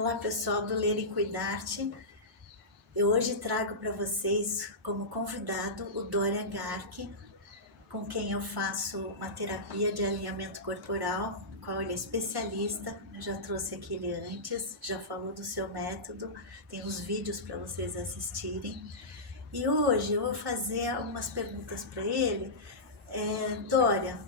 Olá pessoal do Ler e Cuidar-te. Eu hoje trago para vocês como convidado o Dória Garque, com quem eu faço uma terapia de alinhamento corporal, no qual ele é especialista. Eu já trouxe aqui ele antes, já falou do seu método, tem os vídeos para vocês assistirem. E hoje eu vou fazer algumas perguntas para ele. Dória,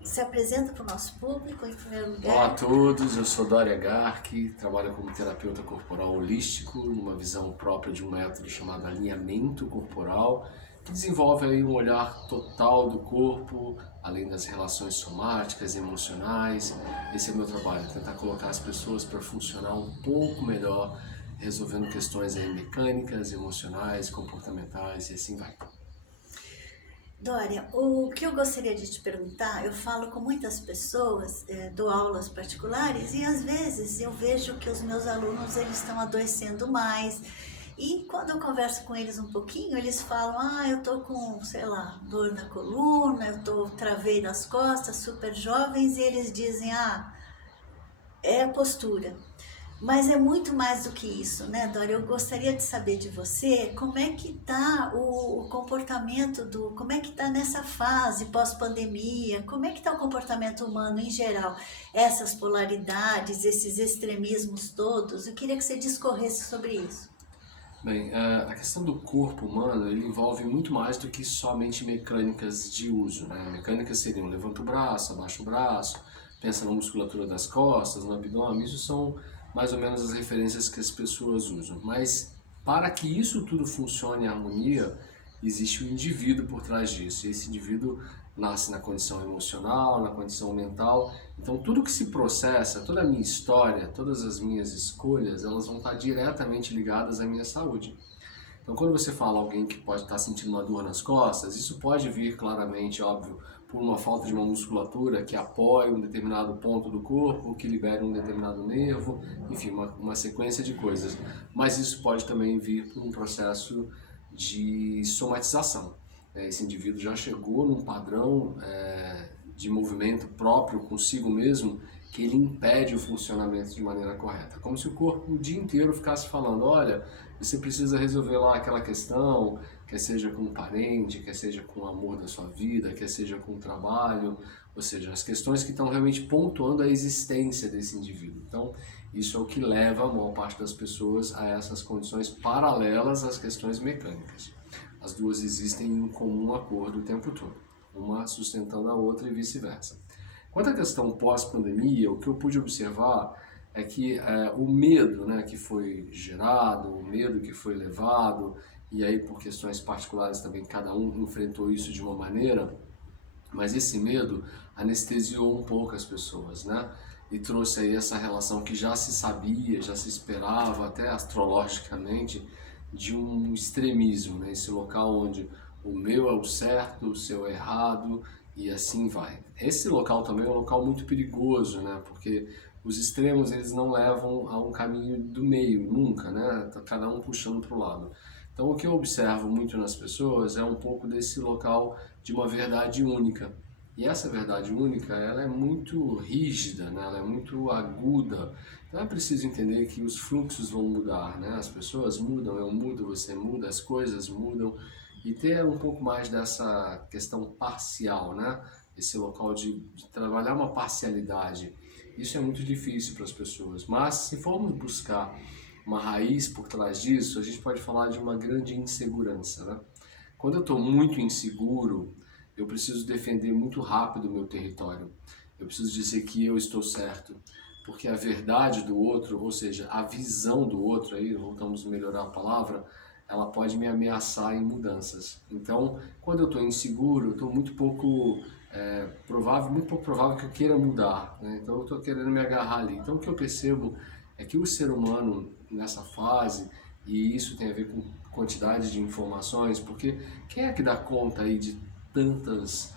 se apresenta para o nosso público em primeiro lugar. Olá a todos, eu sou Dória Garque, trabalho como terapeuta corporal holístico, numa visão própria de um método chamado alinhamento corporal, que desenvolve aí um olhar total do corpo, além das relações somáticas e emocionais. Esse é o meu trabalho, tentar colocar as pessoas para funcionar um pouco melhor, resolvendo questões aí mecânicas, emocionais, comportamentais e assim vai. Dória, o que eu gostaria de te perguntar, eu falo com muitas pessoas, dou aulas particulares e às vezes eu vejo que os meus alunos eles estão adoecendo mais e quando eu converso com eles um pouquinho, eles falam, eu tô com, sei lá, dor na coluna, travei nas costas, super jovens, e eles dizem, é a postura. Mas é muito mais do que isso, né, Dória? Eu gostaria de saber de você como é que está o comportamento como é que está nessa fase pós-pandemia, como é que está o comportamento humano em geral, essas polaridades, esses extremismos todos. Eu queria que você discorresse sobre isso. Bem, a questão do corpo humano, ele envolve muito mais do que somente mecânicas de uso, né? Mecânicas seriam levanta o braço, abaixa o braço, pensa na musculatura das costas, no abdômen, isso são mais ou menos as referências que as pessoas usam. Mas para que isso tudo funcione em harmonia, existe um indivíduo por trás disso. E esse indivíduo nasce na condição emocional, na condição mental. Então tudo que se processa, toda a minha história, todas as minhas escolhas, elas vão estar diretamente ligadas à minha saúde. Então quando você fala alguém que pode estar sentindo uma dor nas costas, isso pode vir claramente, óbvio, por uma falta de uma musculatura que apoie um determinado ponto do corpo, que libere um determinado nervo, enfim, uma sequência de coisas. Mas isso pode também vir por um processo de somatização. Esse indivíduo já chegou num padrão de movimento próprio consigo mesmo que ele impede o funcionamento de maneira correta. Como se o corpo o dia inteiro ficasse falando, olha, você precisa resolver lá aquela questão, quer seja com um parente, quer seja com o amor da sua vida, quer seja com o trabalho, ou seja, as questões que estão realmente pontuando a existência desse indivíduo. Então, isso é o que leva a maior parte das pessoas a essas condições paralelas às questões mecânicas. As duas existem em comum acordo o tempo todo, uma sustentando a outra e vice-versa. Quanto à questão pós-pandemia, o que eu pude observar é que o medo, né, que foi gerado, o medo que foi levado, e aí por questões particulares também cada um enfrentou isso de uma maneira, mas esse medo anestesiou um pouco as pessoas, né? E trouxe aí essa relação que já se sabia, já se esperava, até astrologicamente, de um extremismo, né? Esse local onde o meu é o certo, o seu é errado e assim vai. Esse local também é um local muito perigoso, né? Porque os extremos eles não levam a um caminho do meio, nunca, né? Tá cada um puxando para o lado. Então o que eu observo muito nas pessoas é um pouco desse local de uma verdade única. E essa verdade única, ela é muito rígida, né? Ela é muito aguda. Então é preciso entender que os fluxos vão mudar, né? As pessoas mudam, eu mudo, você muda, as coisas mudam. E ter um pouco mais dessa questão parcial, né? Esse local de trabalhar uma parcialidade. Isso é muito difícil para as pessoas. Mas se formos buscar uma raiz por trás disso, a gente pode falar de uma grande insegurança, né? Quando eu estou muito inseguro, eu preciso defender muito rápido o meu território. Eu preciso dizer que eu estou certo, porque a verdade do outro, ou seja, a visão do outro, aí voltamos a melhorar a palavra, ela pode me ameaçar em mudanças. Então, quando eu estou inseguro, eu estou muito pouco provável que eu queira mudar, né? Então eu estou querendo me agarrar ali. Então o que eu percebo é que o ser humano nessa fase, e isso tem a ver com quantidade de informações, porque quem é que dá conta aí de tantas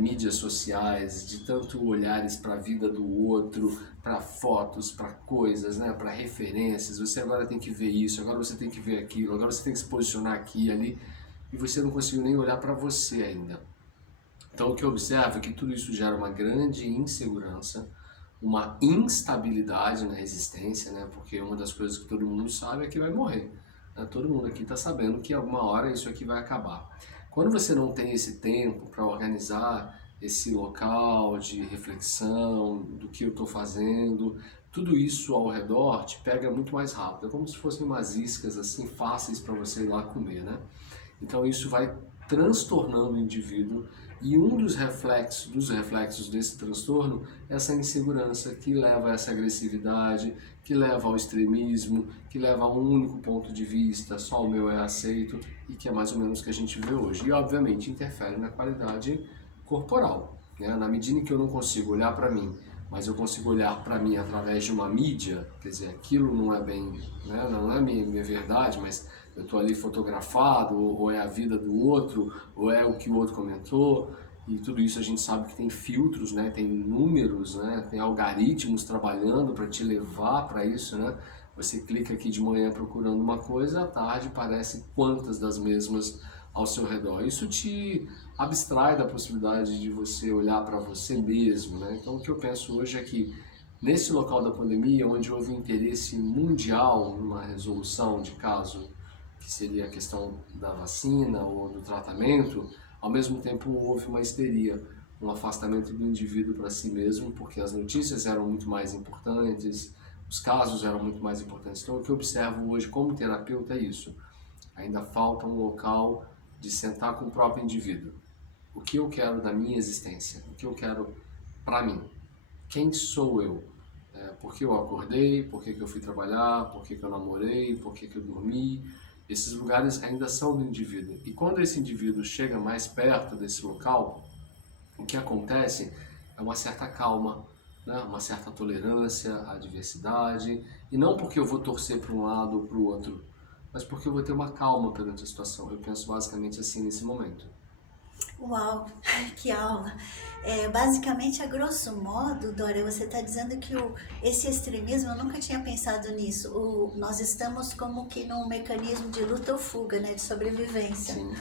mídias sociais, de tanto olhares para a vida do outro, para fotos, para coisas, né, para referências, você agora tem que ver isso, agora você tem que ver aquilo, agora você tem que se posicionar aqui e ali, e você não conseguiu nem olhar para você ainda. Então o que eu observo é que tudo isso gera uma grande insegurança, uma instabilidade na resistência, né? Porque uma das coisas que todo mundo sabe é que vai morrer, né? Todo mundo aqui está sabendo que alguma hora isso aqui vai acabar. Quando você não tem esse tempo para organizar esse local de reflexão, do que eu estou fazendo, tudo isso ao redor te pega muito mais rápido. É como se fossem umas iscas assim fáceis para você ir lá comer, né? Então isso vai transtornando o indivíduo e um dos reflexos desse transtorno é essa insegurança que leva a essa agressividade, que leva ao extremismo, que leva a um único ponto de vista, só o meu é aceito, e que é mais ou menos o que a gente vê hoje. E obviamente interfere na qualidade corporal, né? Na medida em que eu não consigo olhar para mim, mas eu consigo olhar para mim através de uma mídia, quer dizer, aquilo não é bem, né? Não é minha verdade, mas eu estou ali fotografado, ou é a vida do outro, ou é o que o outro comentou, e tudo isso a gente sabe que tem filtros, né? Tem números, né? Tem algoritmos trabalhando para te levar para isso, né? Você clica aqui de manhã procurando uma coisa, à tarde parece quantas das mesmas ao seu redor. Isso te abstrai da possibilidade de você olhar para você mesmo, né? Então o que eu penso hoje é que nesse local da pandemia, onde houve um interesse mundial numa resolução de caso que seria a questão da vacina ou do tratamento, ao mesmo tempo houve uma histeria, um afastamento do indivíduo para si mesmo, porque as notícias eram muito mais importantes, os casos eram muito mais importantes. Então o que eu observo hoje como terapeuta é isso. Ainda falta um local de sentar com o próprio indivíduo. O que eu quero da minha existência? O que eu quero para mim? Quem sou eu? Por que eu acordei? Por que eu fui trabalhar? Por que eu namorei? Por que eu dormi? Esses lugares ainda são do indivíduo. E quando esse indivíduo chega mais perto desse local, o que acontece é uma certa calma, né? Uma certa tolerância à diversidade. E não porque eu vou torcer para um lado ou para o outro, mas porque eu vou ter uma calma perante a situação. Eu penso basicamente assim nesse momento. Uau, que aula! Basicamente, a grosso modo, Dória, você está dizendo que esse extremismo, eu nunca tinha pensado nisso. Nós estamos como que num mecanismo de luta ou fuga, né, de sobrevivência. Sim.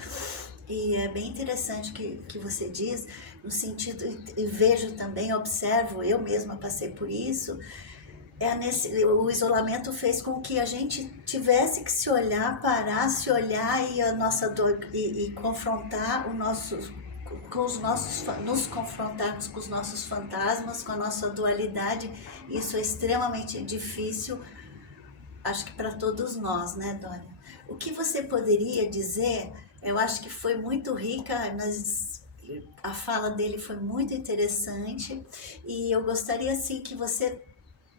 E é bem interessante que você diz, no sentido, e vejo também, observo, eu mesma passei por isso, o isolamento fez com que a gente tivesse que se olhar, parar, se olhar e a nossa dor e confrontar nos confrontarmos com os nossos fantasmas, com a nossa dualidade. Isso é extremamente difícil, acho que para todos nós, né, Dória? O que você poderia dizer? Eu acho que foi muito rica, a fala dele foi muito interessante e eu gostaria assim que você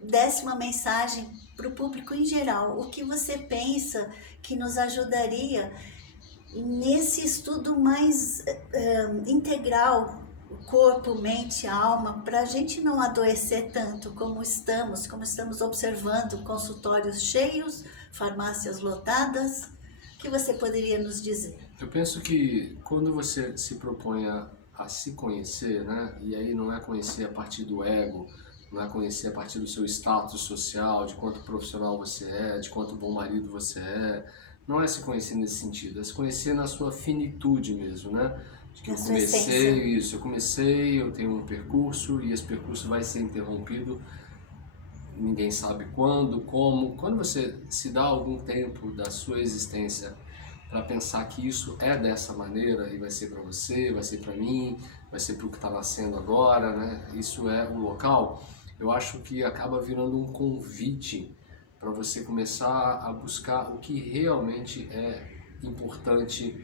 desse uma mensagem para o público em geral. O que você pensa que nos ajudaria nesse estudo mais integral, corpo, mente, alma, para a gente não adoecer tanto como estamos observando consultórios cheios, farmácias lotadas? O que você poderia nos dizer? Eu penso que quando você se propõe a se conhecer, né, e aí não é conhecer a partir do ego, não é conhecer a partir do seu status social, de quanto profissional você é, de quanto bom marido você é, não é se conhecer nesse sentido, é se conhecer na sua finitude mesmo, né? De que eu comecei, eu tenho um percurso e esse percurso vai ser interrompido, ninguém sabe quando, como. Quando você se dá algum tempo da sua existência para pensar que isso é dessa maneira e vai ser para você, vai ser para mim, vai ser para o que está nascendo agora, né? Isso é o local. Eu acho que acaba virando um convite para você começar a buscar o que realmente é importante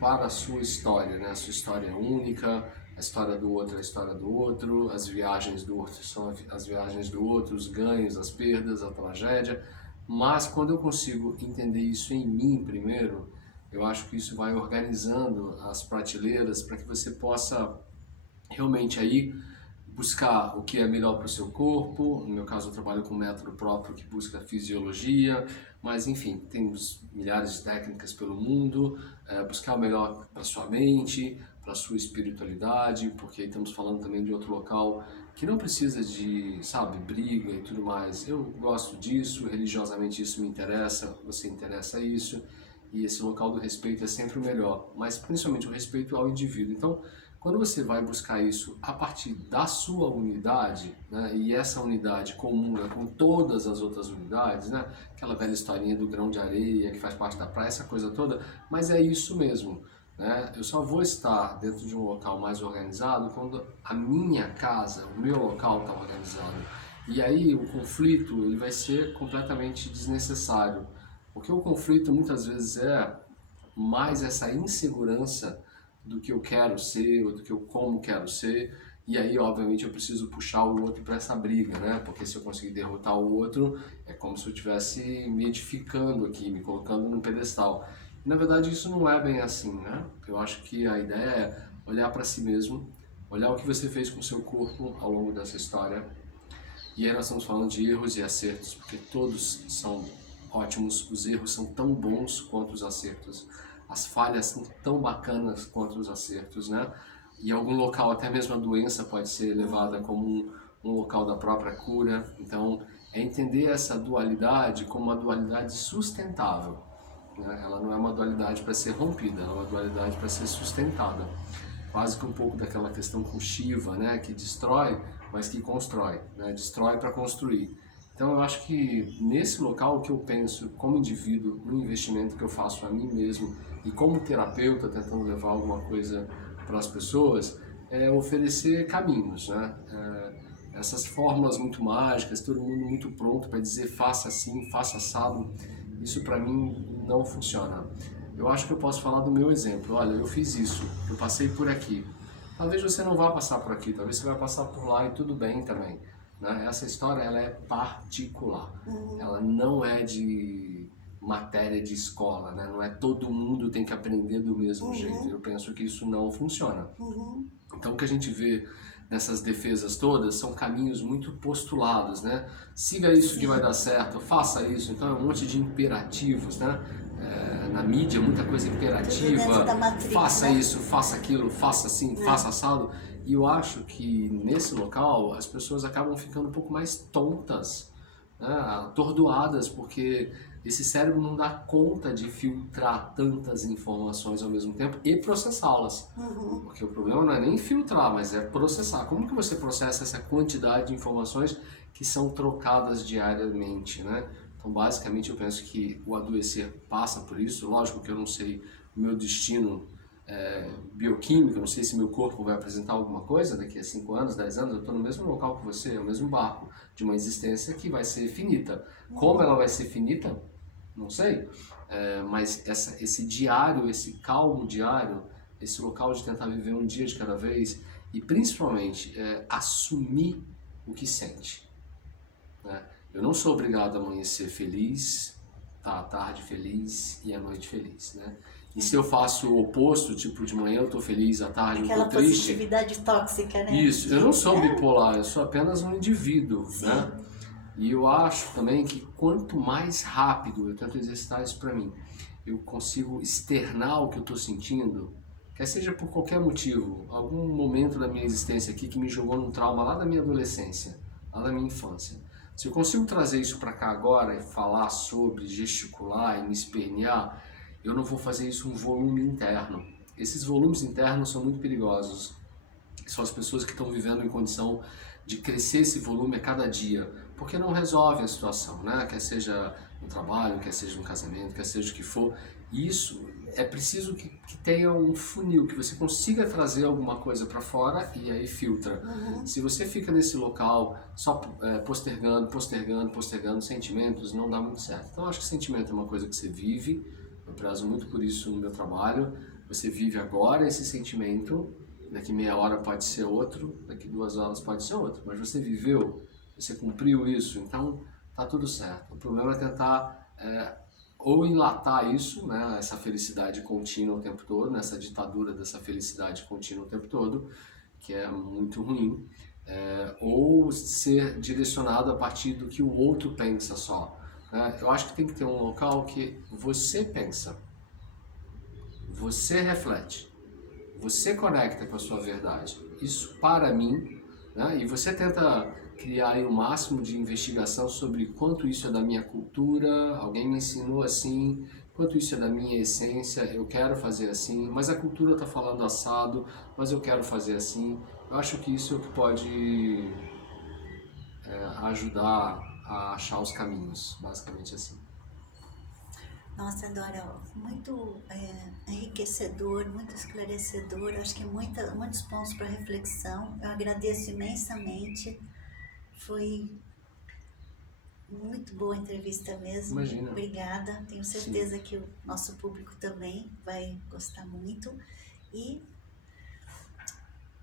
para a sua história, né? A sua história é única, a história do outro é a história do outro, as viagens do outro são as viagens do outro, os ganhos, as perdas, a tragédia. Mas quando eu consigo entender isso em mim primeiro, eu acho que isso vai organizando as prateleiras para que você possa realmente aí buscar o que é melhor para o seu corpo. No meu caso, eu trabalho com um método próprio que busca fisiologia, mas enfim, temos milhares de técnicas pelo mundo. Buscar o melhor para sua mente, para sua espiritualidade, porque aí estamos falando também de outro local que não precisa de, sabe, briga e tudo mais. Eu gosto disso, religiosamente isso me interessa, você interessa isso, e esse local do respeito é sempre o melhor, mas principalmente o respeito ao indivíduo. Então, Quando você vai buscar isso a partir da sua unidade, né, e essa unidade comuna com todas as outras unidades, né, aquela velha historinha do grão de areia que faz parte da praia, essa coisa toda, mas é isso mesmo. Né? Eu só vou estar dentro de um local mais organizado quando a minha casa, o meu local está organizado. E aí o conflito ele vai ser completamente desnecessário, porque o conflito muitas vezes é mais essa insegurança do que eu quero ser, ou do que eu como quero ser, e aí obviamente eu preciso puxar o outro para essa briga, né? Porque se eu conseguir derrotar o outro, é como se eu estivesse me edificando aqui, me colocando num pedestal. E, na verdade isso não é bem assim, né? Eu acho que a ideia é olhar para si mesmo, olhar o que você fez com o seu corpo ao longo dessa história. E aí nós estamos falando de erros e acertos, porque todos são ótimos, os erros são tão bons quanto os acertos, as falhas são tão bacanas quanto os acertos, né? E em algum local até mesmo a doença pode ser levada como um local da própria cura. Então é entender essa dualidade como uma dualidade sustentável, né? Ela não é uma dualidade para ser rompida, ela é uma dualidade para ser sustentada. Quase que um pouco daquela questão com Shiva, né? Que destrói, mas que constrói, né? Destrói para construir. Então eu acho que nesse local o que eu penso como indivíduo, no investimento que eu faço a mim mesmo e como terapeuta tentando levar alguma coisa para as pessoas, é oferecer caminhos, né? Essas fórmulas muito mágicas, todo mundo muito pronto para dizer faça assim, faça assado, isso para mim não funciona. Eu acho que eu posso falar do meu exemplo. Olha, eu fiz isso, eu passei por aqui. Talvez você não vá passar por aqui, talvez você vai passar por lá e tudo bem também. Né? Essa história ela é particular, ela não é de matéria de escola, né? Não é todo mundo tem que aprender do mesmo jeito. Eu penso que isso não funciona. Então o que a gente vê nessas defesas todas são caminhos muito postulados, né? Siga isso que vai dar certo, faça isso. Então é um monte de imperativos, né? Na mídia, muita coisa imperativa, faça né? isso, faça aquilo, faça assim, faça assado. E eu acho que nesse local as pessoas acabam ficando um pouco mais tontas, né? Atordoadas, porque esse cérebro não dá conta de filtrar tantas informações ao mesmo tempo e processá-las. Porque o problema não é nem filtrar, mas é processar. Como que você processa essa quantidade de informações que são trocadas diariamente, né? Então, basicamente, eu penso que o adoecer passa por isso. Lógico que eu não sei o meu destino bioquímico, eu não sei se meu corpo vai apresentar alguma coisa daqui a 5 anos, 10 anos. Eu estou no mesmo local que você, no mesmo barco, de uma existência que vai ser finita. Como ela vai ser finita, não sei. Mas esse diário, esse calmo diário, esse local de tentar viver um dia de cada vez e, principalmente, assumir o que sente, né? Eu não sou obrigado a amanhecer feliz, tá à tarde feliz e à noite feliz, né? E se eu faço o oposto, tipo de manhã eu tô feliz, à tarde eu tô triste... Aquela positividade tóxica, né? Isso, eu não sou bipolar, eu sou apenas um indivíduo, né? E eu acho também que quanto mais rápido eu tento exercitar isso pra mim, eu consigo externar o que eu tô sentindo, quer seja por qualquer motivo, algum momento da minha existência aqui que me jogou num trauma lá da minha adolescência, lá da minha infância. Se eu consigo trazer isso para cá agora e falar sobre, gesticular e me espernear, eu não vou fazer isso um volume interno. Esses volumes internos são muito perigosos. São as pessoas que estão vivendo em condição de crescer esse volume a cada dia, porque não resolvem a situação, né? Quer seja no trabalho, quer seja no casamento, quer seja o que for. Isso é preciso que tenha um funil, que você consiga trazer alguma coisa para fora e aí filtra. Se você fica nesse local só postergando sentimentos, não dá muito certo. Então acho que sentimento é uma coisa que você vive, eu prezo muito por isso no meu trabalho. Você vive agora esse sentimento, daqui meia hora pode ser outro, daqui 2 horas pode ser outro, mas você viveu, você cumpriu isso, então tá tudo certo. O problema é tentar ou enlatar isso, né, essa felicidade contínua o tempo todo, nessa ditadura dessa felicidade contínua o tempo todo, que é muito ruim, ou ser direcionado a partir do que o outro pensa só. Né? Eu acho que tem que ter um local que você pensa, você reflete, você conecta com a sua verdade. Isso para mim, né? E você tenta criar aí o máximo de investigação sobre quanto isso é da minha cultura, alguém me ensinou assim, quanto isso é da minha essência, eu quero fazer assim, mas a cultura está falando assado, mas eu quero fazer assim. Eu acho que isso é o que pode ajudar a achar os caminhos, basicamente assim. Nossa, Dora, muito enriquecedor, muito esclarecedor, acho que muitos pontos para reflexão. Eu agradeço imensamente, foi muito boa a entrevista mesmo. Imagina. Obrigada, tenho certeza Sim. que o nosso público também vai gostar muito e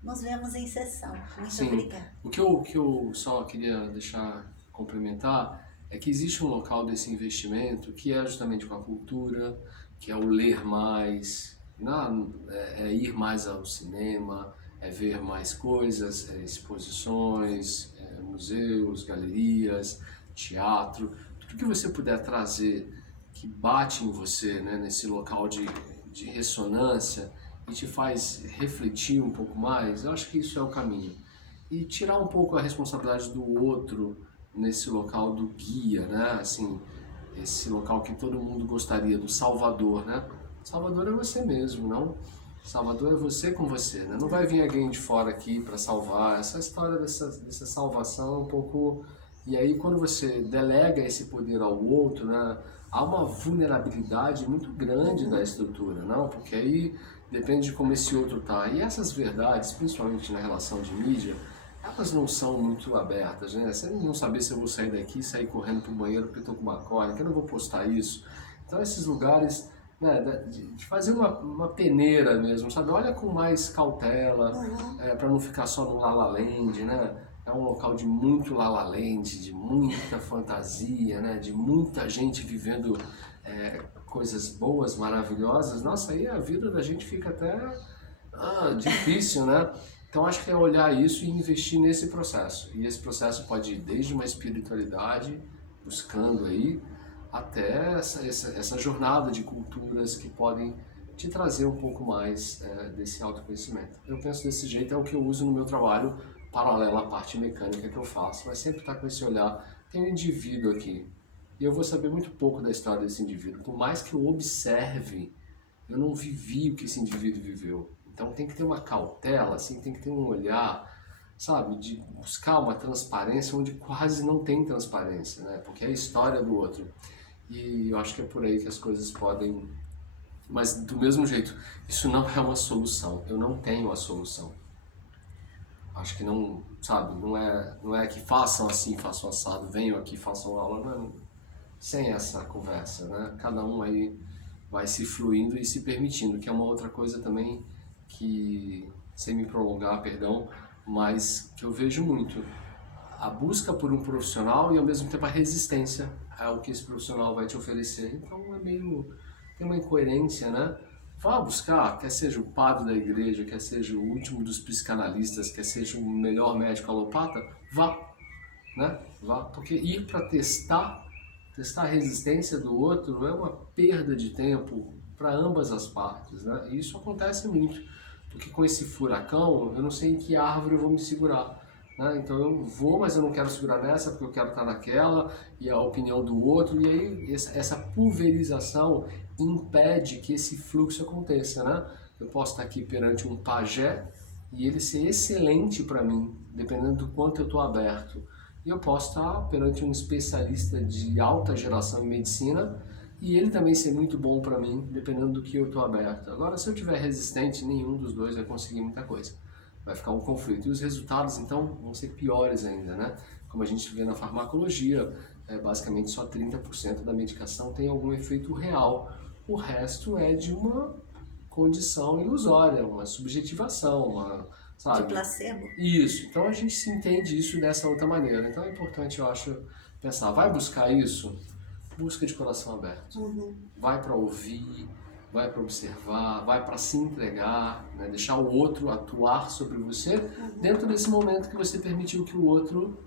nos vemos em sessão. Muito Sim. obrigada. O que eu só queria deixar complementar é que existe um local desse investimento que é justamente com a cultura, que é o ler mais, é ir mais ao cinema, é ver mais coisas, exposições, museus, galerias, teatro, tudo que você puder trazer que bate em você, né, nesse local de ressonância e te faz refletir um pouco mais, eu acho que isso é o caminho. E tirar um pouco a responsabilidade do outro nesse local do guia, né? Assim, esse local que todo mundo gostaria, do Salvador, né? Salvador é você mesmo, não? Salvador é você com você, né? Não vai vir alguém de fora aqui para salvar. Essa história dessa salvação é um pouco... E aí quando você delega esse poder ao outro, né? Há uma vulnerabilidade muito grande da estrutura, não? Porque aí depende de como esse outro tá. E essas verdades, principalmente na relação de mídia, elas não são muito abertas, né? Você não saber se eu vou sair daqui, sair correndo pro banheiro porque eu tô com uma cólica, eu não vou postar isso. Então esses lugares, né, de fazer uma peneira mesmo, sabe? Olha com mais cautela, para não ficar só no La La Land, né? É um local de muito La La Land, de muita fantasia, né? De muita gente vivendo coisas boas, maravilhosas. Nossa, aí a vida da gente fica até difícil, né? Então acho que é olhar isso e investir nesse processo. E esse processo pode ir desde uma espiritualidade, buscando aí, até essa jornada de culturas que podem te trazer um pouco mais desse autoconhecimento. Eu penso desse jeito, é o que eu uso no meu trabalho, paralelo à parte mecânica que eu faço, mas sempre estar com esse olhar, tem um indivíduo aqui, e eu vou saber muito pouco da história desse indivíduo, por mais que eu observe, eu não vivi o que esse indivíduo viveu. Então tem que ter uma cautela, assim, tem que ter um olhar, sabe, de buscar uma transparência onde quase não tem transparência, né? Porque é a história do outro. E eu acho que é por aí que as coisas podem... Mas do mesmo jeito, isso não é uma solução. Eu não tenho a solução. Acho que não, sabe, não é que façam assim, façam assado, venham aqui, façam aula, não, sem essa conversa, né? Cada um aí vai se fluindo e se permitindo, que é uma outra coisa também que, sem me prolongar, perdão, mas que eu vejo muito. A busca por um profissional e ao mesmo tempo a resistência ao que esse profissional vai te oferecer. Então é meio... tem uma incoerência, né? Vá buscar, quer seja o padre da igreja, quer seja o último dos psicanalistas, quer seja o melhor médico alopata, vá, né? Vá, porque ir para testar a resistência do outro é uma perda de tempo para ambas as partes, né? E isso acontece muito, porque com esse furacão eu não sei em que árvore eu vou me segurar, né? Então eu vou, mas eu não quero segurar nessa porque eu quero estar naquela, e a opinião do outro, e aí essa pulverização impede que esse fluxo aconteça, né? Eu posso estar aqui perante um pajé e ele ser excelente para mim, dependendo do quanto eu estou aberto. E eu posso estar perante um especialista de alta geração em medicina e ele também ser muito bom para mim, dependendo do que eu estou aberto. Agora, se eu tiver resistente, nenhum dos dois vai conseguir muita coisa. Vai ficar um conflito. E os resultados, então, vão ser piores ainda, né? Como a gente vê na farmacologia, basicamente só 30% da medicação tem algum efeito real. O resto é de uma condição ilusória, uma subjetivação, sabe? De placebo. Isso. Então a gente se entende isso dessa outra maneira. Então é importante, eu acho, pensar, vai buscar isso? Busca de coração aberto. Vai para ouvir, vai para observar, vai para se entregar, né? Deixar o outro atuar sobre você dentro desse momento que você permitiu que o outro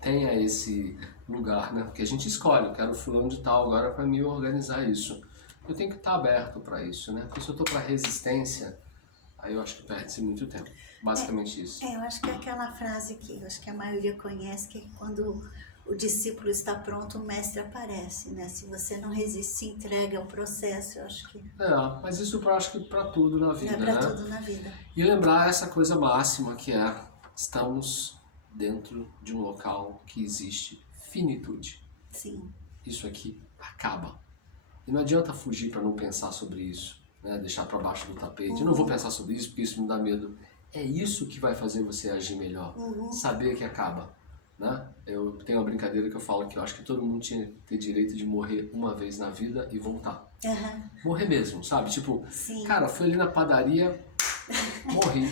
tenha esse lugar, né? Porque a gente escolhe, eu quero fulano de tal agora para me organizar isso. Eu tenho que estar aberto para isso, né? Porque se eu estou para resistência, aí eu acho que perde-se muito tempo. Basicamente isso. Eu acho que é aquela frase que eu acho que a maioria conhece, que é quando o discípulo está pronto, o mestre aparece, né? Se você não resiste, se entrega ao processo, eu acho que Mas isso eu acho que para tudo na vida, é para né? tudo na vida. E lembrar essa coisa máxima que é, estamos dentro de um local que existe finitude. Sim. Isso aqui acaba. E não adianta fugir para não pensar sobre isso, né? Deixar para baixo do tapete. Eu não vou pensar sobre isso porque isso me dá medo. É isso que vai fazer você agir melhor. Saber que acaba, né? Eu tenho uma brincadeira que eu falo que eu acho que todo mundo tinha que ter direito de morrer uma vez na vida e voltar. Morrer mesmo, sabe? Tipo, Sim. cara, fui ali na padaria, morri.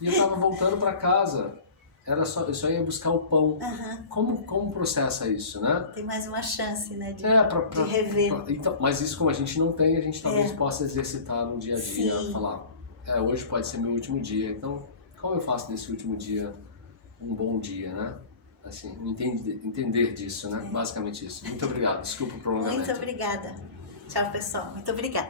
E eu tava voltando para casa. Eu só ia buscar o pão. Como processa isso, né? Tem mais uma chance, né? De de rever. Então, mas isso como a gente não tem, a gente talvez possa exercitar no dia a dia. Sim. Falar, hoje pode ser meu último dia, então como eu faço desse último dia um bom dia, né? Assim, entender disso, né? Basicamente isso. Muito obrigado, desculpa o prolongamento. Muito obrigada. Tchau, pessoal. Muito obrigada.